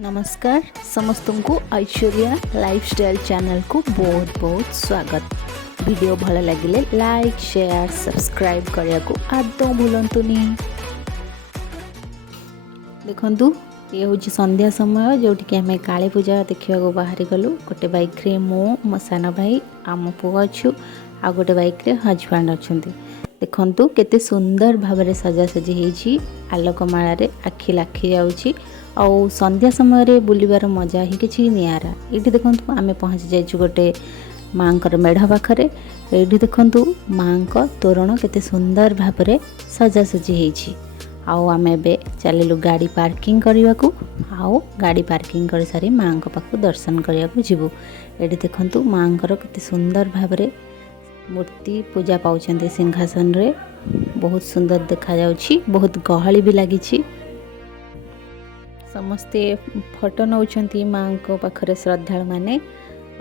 नमस्कार समस्त को ऐश्वर्या लाइफस्टाइल चैनल को बहुत बहुत स्वागत। वीडियो भल लगे लाइक शेयर सब्सक्राइब करने को आदौ भूलंतुनी। देखंतु ये हूँ संध्या समय जो आम काली पूजा देखा बाहरी गलु। गोटे बाइक रे मो सान भाई आम पुआ अच्छु आ गोटे बाइक रे हजबैंड अच्छा। देखंतु केते सुंदर भाव सजासजी होती आलोकमाल आखि लाखी जाऊँगी। आउ संध्या समय रे बुलिबार मजा ही किछि नियारा। ये देखंतु आमे पहुँची जाइछु गोटे माँकर मेढ़ पाखरे। ये देखंतु माँक तोरण केते सुंदर भाव सजासजी होती। आउ आमे बे चलिलु गाड़ी पार्किंग करने को। आउ गाड़ी पार्किंग कर सारी माँ पाखु दर्शन करने को जीवु। ये देखंतु माँकर केते सुंदर भाव मूर्ति पूजा पाउछन्ते सिंहासन रे। बहुत सुंदर देखा जाउछि। बहुत गहली भी लागिछि। समस्ते फोटो नौछन्ती माँ को पाखरे श्रद्धालु माने।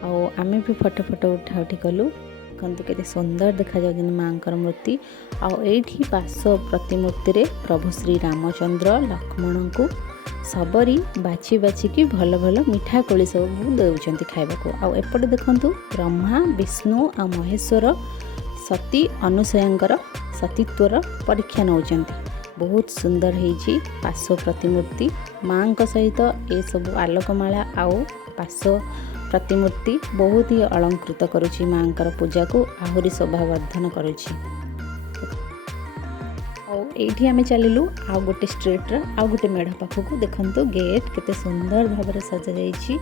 आउ आमे भी फोटो उठा उठी कलु। देखंतु केते सुंदर देखा जाउछन्ती माँकर मूर्ति। आउ एठी पार्श्व प्रतिमूर्ति रे प्रभु श्री रामचंद्र लक्ष्मण को सबरी बाछि बाछि की भल भल मिठा कोली सब देउछन्ती खाइबा को। आउ एपटे देखंतु ब्रह्मा विष्णु आ महेश्वर सती अनुसयंकर सतीत्वर परीक्षा नौछन्ती। बहुत सुंदर होइछि पार्श्व प्रतिमूर्ति माँ सहित ए सब आलोकमाला आउ पार्श्व प्रतिमूर्ति बहुत ही अलंकृत करुछि माँकर पूजा को आहुरी शोभावर्धन करुछि। एठी आमे चलिलु आउ गोटे स्ट्रीट रा आउ गोटे मेढ़ पाखकु। देखंतु गेट केते सुंदर भाव सजा जाइछि।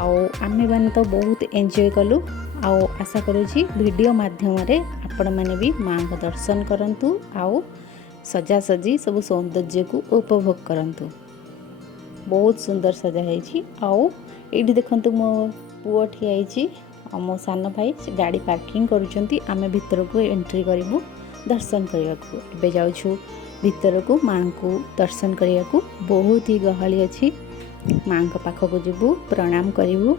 आउ आमे बान तो बहुत एंजॉय कलु। आउ आशा करुछि वीडियो माध्यम रे आपण माने भी माँ को दर्शन करंतु आउ सजासजी सब सौंदर्य को उपभोग करंतु। बहुत सुंदर सजा है। आउ ये देखंतु मो पुओ ठियाई आ मो सान भाई गाड़ी पार्किंग करुचंती। आमे भीतर को एंट्री करिवु दर्शन करने को। एबे जाउछु भीतर को माँ को दर्शन करने को। बहुत ही गहली अच्छी। माँ को पाख को जीवु प्रणाम करिवु।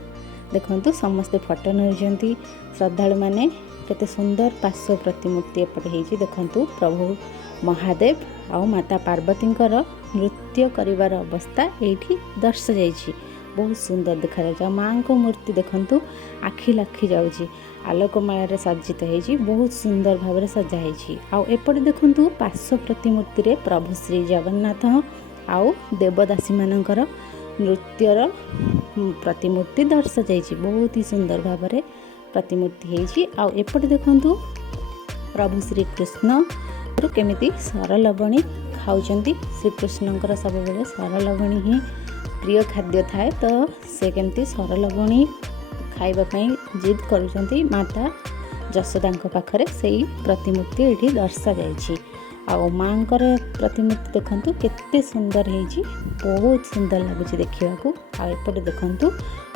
देखंतु समस्ते फोटो नउचंती श्रद्धालु माने। केते सुंदर पार्श्व प्रतिमूर्ति एपटे हेछि। देखंतु प्रभु महादेव आउ माता पार्वती नृत्य करिवार अवस्था एठी दर्शा जाइछि। बहुत सुंदर देखा जाउछि। माँ को मूर्ति देखंतु आखि लाखी जाउछि आलोकमाल सज्जित होइछि। बहुत सुंदर भाव सजा होइछि। आउ एपटे देखंतु पार्श्व प्रतिमूर्ति रे प्रभु श्री जगन्नाथ आउ देवदासी मानकर नृत्यर प्रतिमूर्ति दर्शा जाइछि। बहुत ही सुंदर भाव प्रतिमूर्ति होइछि। आउ एपटे देखंतु प्रभु श्री कृष्ण केमिति सरलवणी खाउचंती। श्रीकृष्णଙ୍କର सबବେଳେ सरलवणी ही प्रिय खाद्य थाए। तो से केमिति सरलवणी खाइबा पई जिद करूचंती माता जशोदाଙ୍କ पाखरे। सेही प्रतिमूर्ति एठी दर्शा जाइछि। आउ माँकर प्रतिमूर्ति देखंतु केते सुंदर हेछि। बहुत सुंदर लागुछि देखिबाकू। आ एपटे देखंतु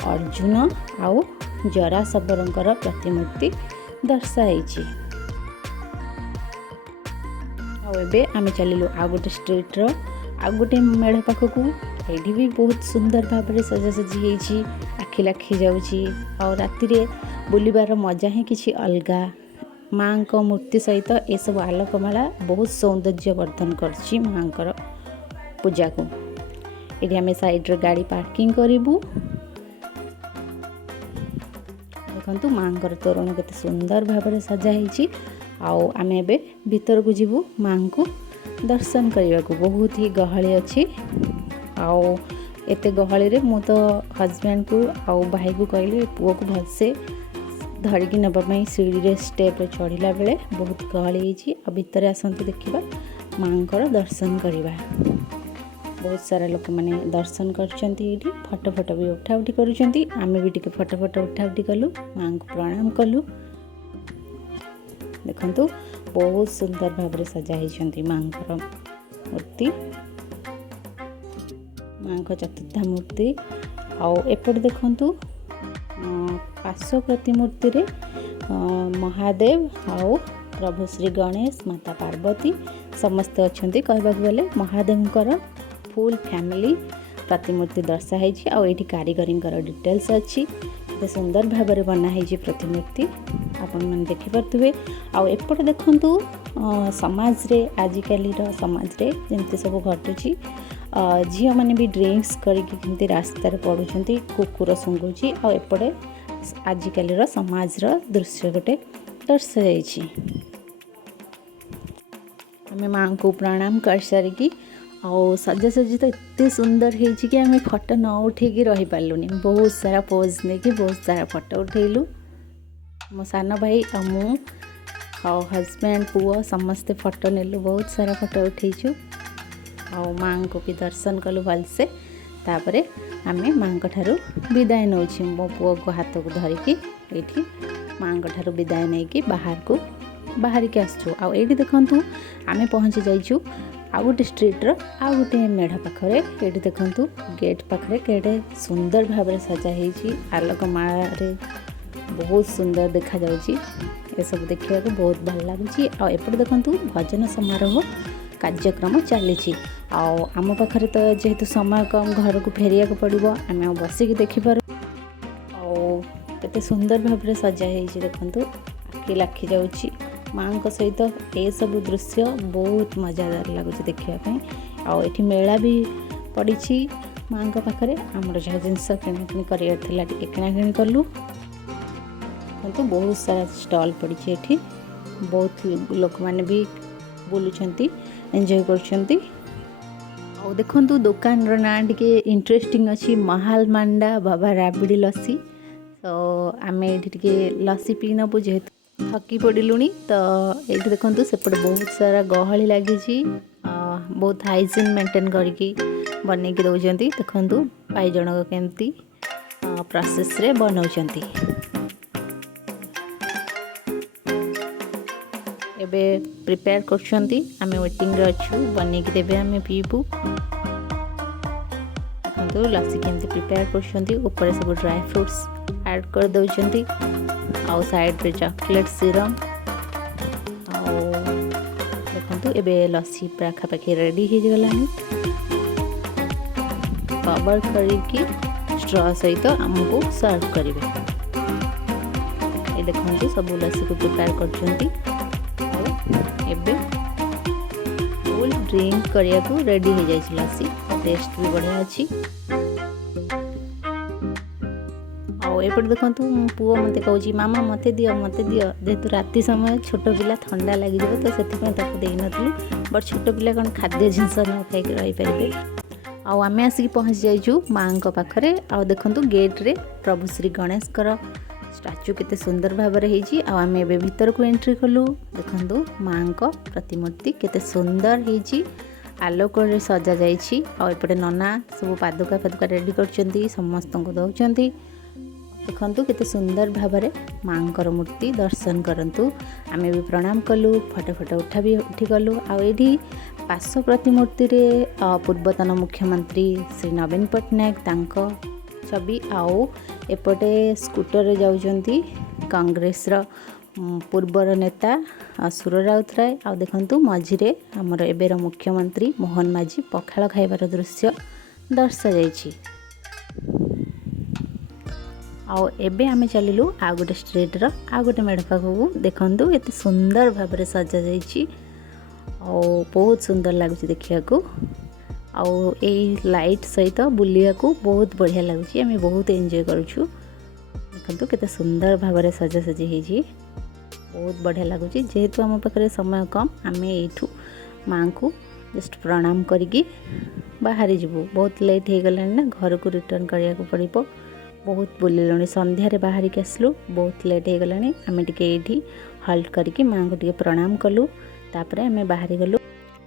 अर्जुन आउ जरासबरଙ୍କର प्रतिमूर्ति दर्शा हेछि। एबे आमे चलिलु आ गोटे स्ट्रीट रो आ गोटे मेढ़ पाखकू। एठी भी बहुत सुंदर भाव सजासजी होइछि आखि लाखी जाउछि। और राति रे बुलिबार मजा ही किछि अलगा। माँ को मूर्ति सहित ए सब आलोकमाला बहुत सौंदर्य वर्धन करछि माँकर पूजा को। एठी आमे साइड रे गाड़ी पार्किंग करिवु। देखंतु माँकर तोरण केते सुंदर भाव सजा होइछि। आउ आमे एबे भीतर को जीवु माँ को दर्शन करने को। बहुत ही गहली अच्छी। आउ एते गहली रे मु तो हजबैंड को आउ भाई को कहली पुओ को भलसे धरिकी नापी सीढ़ी रे स्टेप चढ़ला बेले बहुत गहली होइछि। आ भीतर आसंती देखिबा माँ को दर्शन करवा। बहुत सारा लोक माने दर्शन करछंती। एठी फोटो भी उठा उठी करूछंती। आमे भी टिके फोटो उठा उठी कलु माँ को प्रणाम कलु। देखंतु बहुत सुंदर भाव सजा होती माँ मूर्ति माँ को चतुर्था मूर्ति। आउ एपटे देखंतु पार्श्व प्रतिमूर्ति रे महादेव आउ प्रभु श्री गणेश माता पार्वती समस्ते अच्छे। कहबाक गले महादेवकर फुल फैमिली प्रतिमूर्ति दर्शा होइछि। आउ एठी कारीगरी डिटेल्स अच्छी। सुंदर भाव बना है प्रतिमूर्ति आपण मैंने देखिपे। आउ एपटे देखंतु समाज रे आजिकली समाज रे जमती सब घटुची झील मैंने भी ड्रिंक्स करके रास्तार पड़ुंट कुकुर सुंगुची आ एपटे आजिकल समाज दृश्य गोटे दर्शा आम माँ को प्रणाम कर सारिकी सजासजी तो एत सुंदर है कि आम फोटो न उठे रही पार्लुनि बहुत सारा पोज नहीं बहुत सारा फोटो उठेलु मो सान भाई आ मु हजबैंड पुओ समस्ते फोटो नेलु बहुत सारा फोटो उठेचु माँ को भी दर्शन कलु भलसे तापरे आम माँ ठारू विदाय नौ मो पुओ को हाथ को धरिकी ये माँ ठारू विदाय नहीं कि बाहर के आसचु आईटी देखु आम पहुँची जाइचु आ गोटे स्ट्रीट्र आ गोटे मेढ़ पाखरे ये देखु गेट पाखरे केटे सुंदर भाव सजा हो आलोक मारे बहुत सुंदर देखा जाउची ए सब देखिया को बहुत भल लागुची आ एपटे देखु भजन समारोह कार्यक्रम चली आम पाखरे तो जेहेतु समय कम घर को फेरिया को पड़ो आम बसिक देखिपार आते सुंदर भाव सजा हो देखु आखि लाखी जाउची माँ को सहित ए सब दृश्य बहुत मजादार लगुच देखापी आठी मेला भी पड़ी माँ का पाखरे आमर जहाँ जिनस किणाकिणी कर किणाकिणी कलु तो बहुत सारा स्टॉल पड़ी एठी बहुत लोक मैंने भी बुलुंट एंजॉय कर देखु दुकान ना टे इंटरेस्टिंग अच्छी महाल मांडा बाबा राबिड़ी लस्सी तो आम ये लस्सी पी नबू जेहेतु थकी पड़िलुणी तो ये देखो सेपटे बहुत सारा गहली लगी बहुत हाइजीन मेंटेन करके बन के दौरान देखु भाई जनक केमती प्रोसेस रे बनाउछंती एबे प्रिपेयर करछंती आमे वेटिंग रे अछु बन के देबे आमे पीबू देखो लस्सी केमती प्रिपेयर करछंती ऊपर सब ड्राई फ्रूट्स ऐड कर दउछंती आउ साइड रे चॉकलेट सिरम देखो एबे लस्सी पाखापाखि रेडी हो गलानी कवर करके स्ट्रॉ सहित आमको सर्व करेंगे ये देखो सब लस्सी को प्रिपेयर करछंती एबे फुल ड्रिंक करिया को रेडी हो जाइछ लस्सी टेस्ट भी बढ़िया अच्छी एपटे देखु पुओ मत कहूँ मामा मत दियो जेहेतु राति समय छोट पिला ठंडा लगे तो से देनलु बट छोट पिला कौन खाद्य जिनस न खाई रही पारे आम आसिक पहुँची जाइचु माँ पाखरे आ देखु गेट रे प्रभु श्री गणेश स्टाच्यू केते सुंदर भाव आम ए भीतर को एंट्री कलु देखु माँ प्रतिमूर्ति केते सुंदर होती आलोक सजा जाइए आउटे नना सब पादुका फादुका रेडी कर समस्त दौरान देखु केते सुंदर भाव माँ मूर्ति दर्शन करंतु आम भी प्रणाम कलु फोटो फोटो उठा भी उठी गलु आठी पार्श्व प्रतिमूर्ति रे पूर्वतन मुख्यमंत्री श्री नवीन पट्टनायक तांको छवि आउ एपटे स्कूटर रे जाउजंती कांग्रेस रो पूर्वर नेता सुर राउतराय आ देखंतु मझिरे हमर एबेर मुख्यमंत्री मोहन माझी पखाळ खाइबार दृश्य दर्शा जाइछि आउ एबे आमे चलिलु आ गोटे स्ट्रीट रो आ गोटे मेढ़ पाखु देखंतु एते सुंदर भाव रे सजा जाइछि आ बहुत सुंदर लागुछि देखिया को आउ ए लाइट सहित बुलिया को बहुत बढ़िया लागुछि आमे बहुत एंजॉय करूछु देखंतु केते सुंदर भाव रे सजा सजी हेछि बहुत बढ़िया लगुच जेहेतु आम पाखे समय कम आम यू माँ को जस्ट प्रणाम करके बाहरी जीवु बहुत लेट हो गला ना घर को रिटर्न करिया को पड़ो बहुत बुलिलुणी संध्यारे बाहर के आसलु बहुत लेट हो गला आम टे हल्ट करके माँ को टे प्रणाम कलु तापर आम बाहरी गलु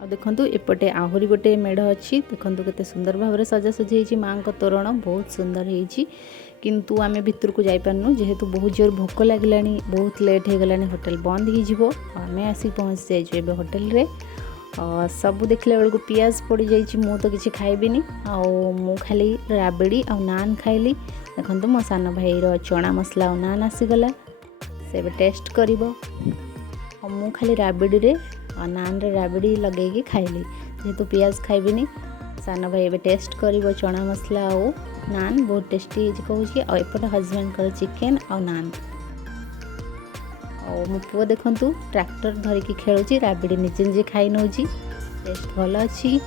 आ देखु एपटे आहरी गोटे मेढ़ अच्छी देखु केते सुंदर भाव सजासजी माँ को तोरण बहुत सुंदर होती किंतु आमे भितर को जाई पारनु जेहेतु बहुत जोर भोक लागलानी बहुत लेट हो गलानी होटल बंद हो जिवो आमे आसी पहुँच जाइछु एबे होटल रे सब देखले बेलको पियाज पड़ी जाइछि मु तो किछि खाइबिनी आ मु खाली राबड़ी आ नान खाइली देखंतु मो सान भाई रो चना मसला आ नान आसी गला से टेस्ट करिवो आ मु खाली राबड़ी रे आ नान रे राबड़ी लगेगी खाइली जेहेतु पियाज खाइबिनी सान भाई एबे टेस्ट करिवो चना मसला आ नान बहुत टेस्टी कहूँ आउटे हजबैंड कर चिकेन आ नान मो पुओ देखु ट्रैक्टर धरिकी खेलुची राबिड़ी निजे निजे खाई नौची टेस्ट भल अच्छी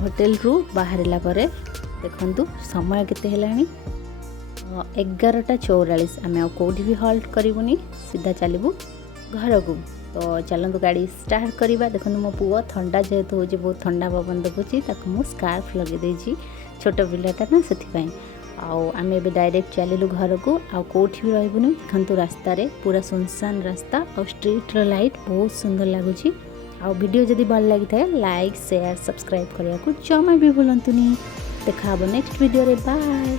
होटेल रु बाहरिला परे देखंतु समय केते हेलानी 11:44 आम कौटी भी हल्ट करूनी सीधा चलू घर को। तो चलतु गाड़ी स्टार्ट करवा। देखो मो पुओ ठंडा जेहेतु हो बहुत ठंडा पवन देखुची मु स्कार्फ लगे छोट पिलाटा ना से आम ए डायरेक्ट चलू घर को आउटी भी रही देखु रास्ता पूरा सुनसान रास्ता और स्ट्रीट लाइट बहुत सुंदर लगुच। आ वीडियो जदि भल लगी था लाइक शेयर सब्सक्राइब करने को जमा भी भूलु नहीं। देखा नेक्स्ट वीडियो रे बाय।